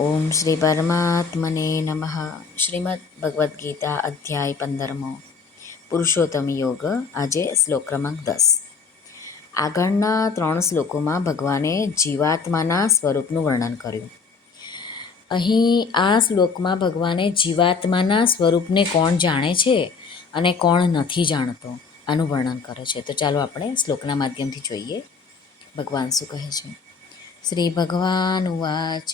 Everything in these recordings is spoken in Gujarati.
ઓમ શ્રી પરમાત્મને નમઃ. શ્રીમદ ભગવદ્ ગીતા અધ્યાય 15 પુરુષોત્તમ યોગ. આજે શ્લોક ક્રમાંક 10. આગળના 3 શ્લોકોમાં ભગવાને જીવાત્માના સ્વરૂપનું વર્ણન કર્યું. અહીં આ શ્લોકમાં ભગવાને જીવાત્માના સ્વરૂપને કોણ જાણે છે અને કોણ નથી જાણતો આનું વર્ણન કરે છે. તો ચાલો આપણે શ્લોકના માધ્યમથી જોઈએ ભગવાન શું કહે છે. શ્રી ભગવાન ઉવાચ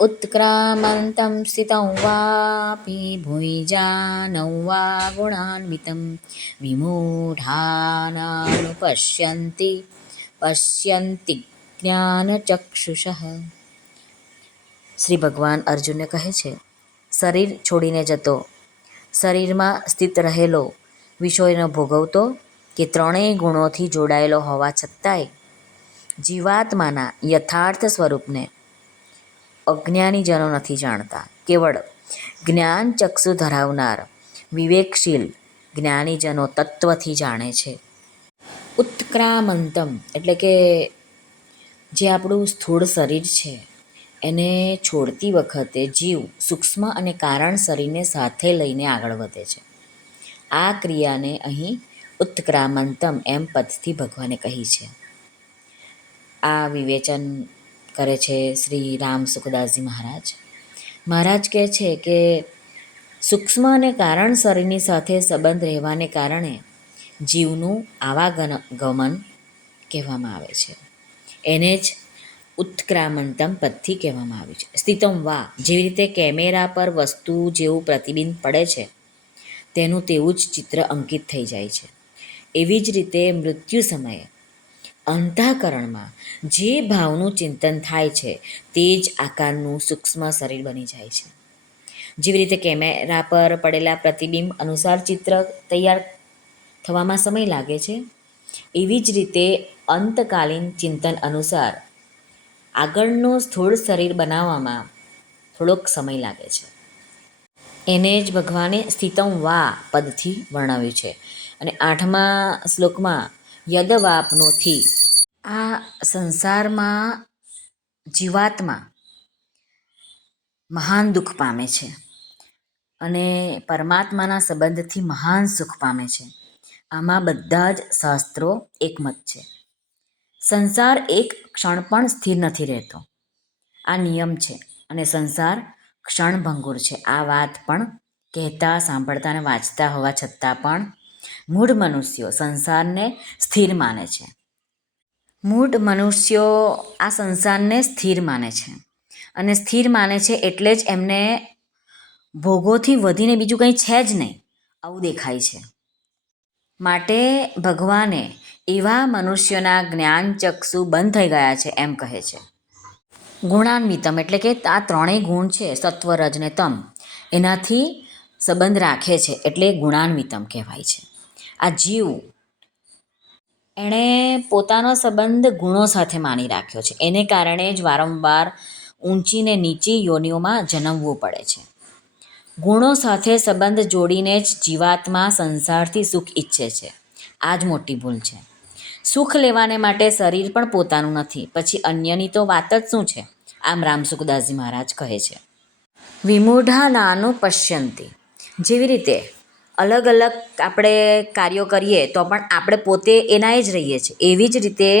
ઉત્ક્રામન્तं સ્થિतं વાપી ભુञ्जानं વા ગુણાન્વિतं વિમૂઢાનાનુપશ્યન્તિ પશ્યन्ति જ્ઞાનચક્ષુષઃ. શ્રી ભગવાન અર્જુનને કહે છે, શરીર છોડીને જતો, શરીરમાં સ્થિત રહેલો, વિષયોને ભોગવતો કે ત્રણેય ગુણોથી જોડાયેલો હોવા છતાંય જીવાત્માના યથાર્થ સ્વરૂપને અજ્ઞાનીજનો નથી જાણતા. કેવળ જ્ઞાન ચક્ષુ ધરાવનાર વિવેકશીલ જ્ઞાનીજનો તત્વથી જાણે છે. ઉત્ક્રામંતમ એટલે કે જે આપણું સ્થૂળ શરીર છે એને છોડતી વખતે જીવ સૂક્ષ્મ અને કારણ શરીરને સાથે લઈને આગળ વધે છે. આ ક્રિયાને અહીં ઉત્ક્રામંતમ એમ પદથી ભગવાને કહી છે. આ વિવેચન કરે છે શ્રી રામ સુખદાસજી મહારાજ. મહારાજ કહે છે કે સૂક્ષ્મ અને કારણ શરીરની સાથે સંબંધ રહેવાને કારણે જીવનું આવાગમન કહેવામાં આવે છે. એને જ ઉત્ક્રામંતમ પદથી કહેવામાં આવ્યું છે. સ્થિતમ વા, જેવી રીતે કેમેરા પર વસ્તુ જેવું પ્રતિબિંબ પડે છે તેનું તેવું જ ચિત્ર અંકિત થઈ જાય છે, એવી જ રીતે મૃત્યુ સમયે અંતઃકરણમાં જે ભાવનું ચિંતન થાય છે તે જ આકારનું સૂક્ષ્મ શરીર બની જાય છે. જેવી રીતે કેમેરા પર પડેલા પ્રતિબિંબ અનુસાર ચિત્ર તૈયાર થવામાં સમય લાગે છે, એવી જ રીતે અંતકાલીન ચિંતન અનુસાર આગળનું સ્થૂળ શરીર બનાવવામાં થોડોક સમય લાગે છે. એને જ ભગવાને સ્થિતમ વા પદથી વર્ણવ્યું છે. અને 8મા શ્લોકમાં યદવાપનોથી, આ સંસારમાં જીવાત્મા મહાન દુઃખ પામે છે અને પરમાત્માના સંબંધથી મહાન સુખ પામે છે. આમાં બધા જ શાસ્ત્રો એકમત છે. સંસાર એક ક્ષણ પણ સ્થિર નથી રહેતો, આ નિયમ છે. અને સંસાર ક્ષણભંગુર છે. આ વાત પણ કહેતા, સાંભળતા અને વાંચતા હોવા છતાં પણ મૂઢ મનુષ્યો સંસારને સ્થિર માને છે. મૂઢ મનુષ્યો આ સંસારને સ્થિર માને છે અને સ્થિર માને છે એટલે જ એમને ભોગોથી વધીને બીજું કંઈ છે જ નહીં આવું દેખાય છે. માટે ભગવાને એવા મનુષ્યોના જ્ઞાનચક્ષુ બંધ થઈ ગયા છે એમ કહે છે. ગુણાન્વિતમ એટલે કે આ ત્રણેય ગુણ છે સત્વ રજ ને તમ, એનાથી સંબંધ રાખે છે એટલે ગુણાન્વિતમ કહેવાય છે. આ જીવ એણે પોતાનો સંબંધ ગુણો સાથે માની રાખ્યો છે. એને કારણે જ વારંવાર ઊંચી ને નીચી યોનિઓમાં જન્મવું પડે છે. ગુણો સાથે સંબંધ જોડીને જ જીવાત્મા સંસારથી સુખ ઈચ્છે છે. આ જ મોટી ભૂલ છે. સુખ લેવાને માટે શરીર પણ પોતાનું નથી, પછી અન્યની તો વાત જ શું છે. આમ રામ સુખદાસજી મહારાજ કહે છે. વિમૂઢાનાનું પશ્યંતિ, જેવી રીતે અલગ અલગ આપણે કાર્યો કરીએ તો પણ આપણે પોતે એના જ રહીએ છીએ, એવી જ રીતે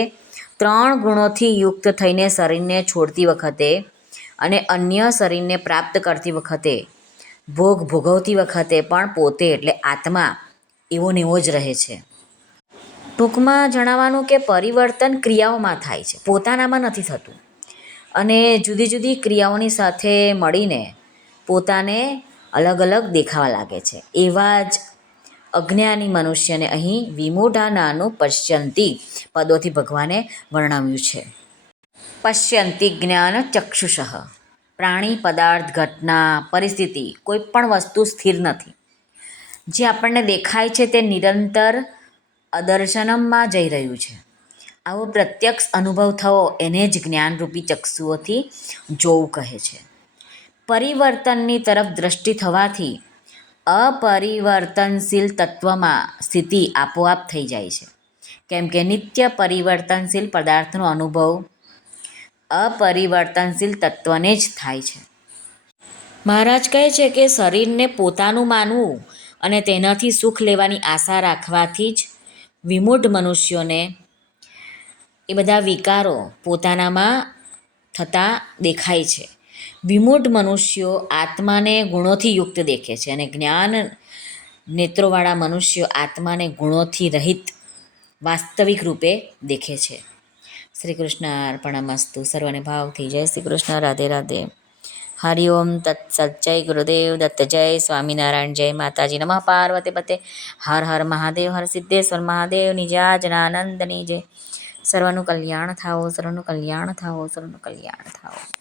3 ગુણોથી યુક્ત થઈને શરીરને છોડતી વખતે અને અન્ય શરીરને પ્રાપ્ત કરતી વખતે, ભોગ ભોગવતી વખતે પણ પોતે એટલે આત્મા એવો ને એવો જ રહે છે. ટૂંકમાં જણાવવાનું કે પરિવર્તન ક્રિયાઓમાં થાય છે, પોતાનામાં નથી થતું. અને જુદી જુદી ક્રિયાઓની સાથે મળીને પોતાને અલગ અલગ દેખાવા લાગે છે. એવા જ અજ્ઞાની મનુષ્યને અહીં વિમૂઢાનાનું પશ્યંતિ પદોથી ભગવાને વર્ણવ્યું છે. પશ્યંતિ જ્ઞાન ચક્ષુષઃ. પ્રાણી, પદાર્થ, ઘટના, પરિસ્થિતિ, કોઈ પણ વસ્તુ સ્થિર નથી. જે આપણને દેખાય છે તે નિરંતર અદર્શનમમાં જઈ રહ્યું છે. આવો પ્રત્યક્ષ અનુભવ થવો એને જ જ્ઞાનરૂપી ચક્ષુઓથી જોવું કહે છે. પરિવર્તનની તરફ દ્રષ્ટિ થવાથી અપરિવર્તનશીલ તત્વમાં સ્થિતિ આપોઆપ થઈ જાય છે. કેમ કે નિત્ય પરિવર્તનશીલ પદાર્થનો અનુભવ અપરિવર્તનશીલ તત્વને જ થાય છે. મહારાજ કહે છે કે શરીરને પોતાનું માનવું અને તેનાથી સુખ લેવાની આશા રાખવાથી જ વિમૂઢ મનુષ્યોને એ બધા વિકારો પોતાનામાં થતા દેખાય છે. વિમૂઢ મનુષ્યો આત્માને ગુણોથી યુક્ત દેખે છે અને જ્ઞાન નેત્રોવાળા મનુષ્યો આત્માને ગુણોથી રહિત વાસ્તવિક રૂપે દેખે છે. શ્રી કૃષ્ણ અર્પણમસ્તુ. સર્વને ભાવથી જય શ્રી કૃષ્ણ. રાધે રાધે. હરિઓમ તત્સત. જય ગુરુદેવ દત્ત. જય સ્વામિનારાયણ. જય માતાજી. નમઃ પાર્વતી પતે. હર હર મહાદેવ. હર સિદ્ધેશ્વર મહાદેવની જય. જનાનંદની જય. સર્વનું કલ્યાણ થાઓ, સર્વનું કલ્યાણ થાઓ, સર્વનું કલ્યાણ થાઓ.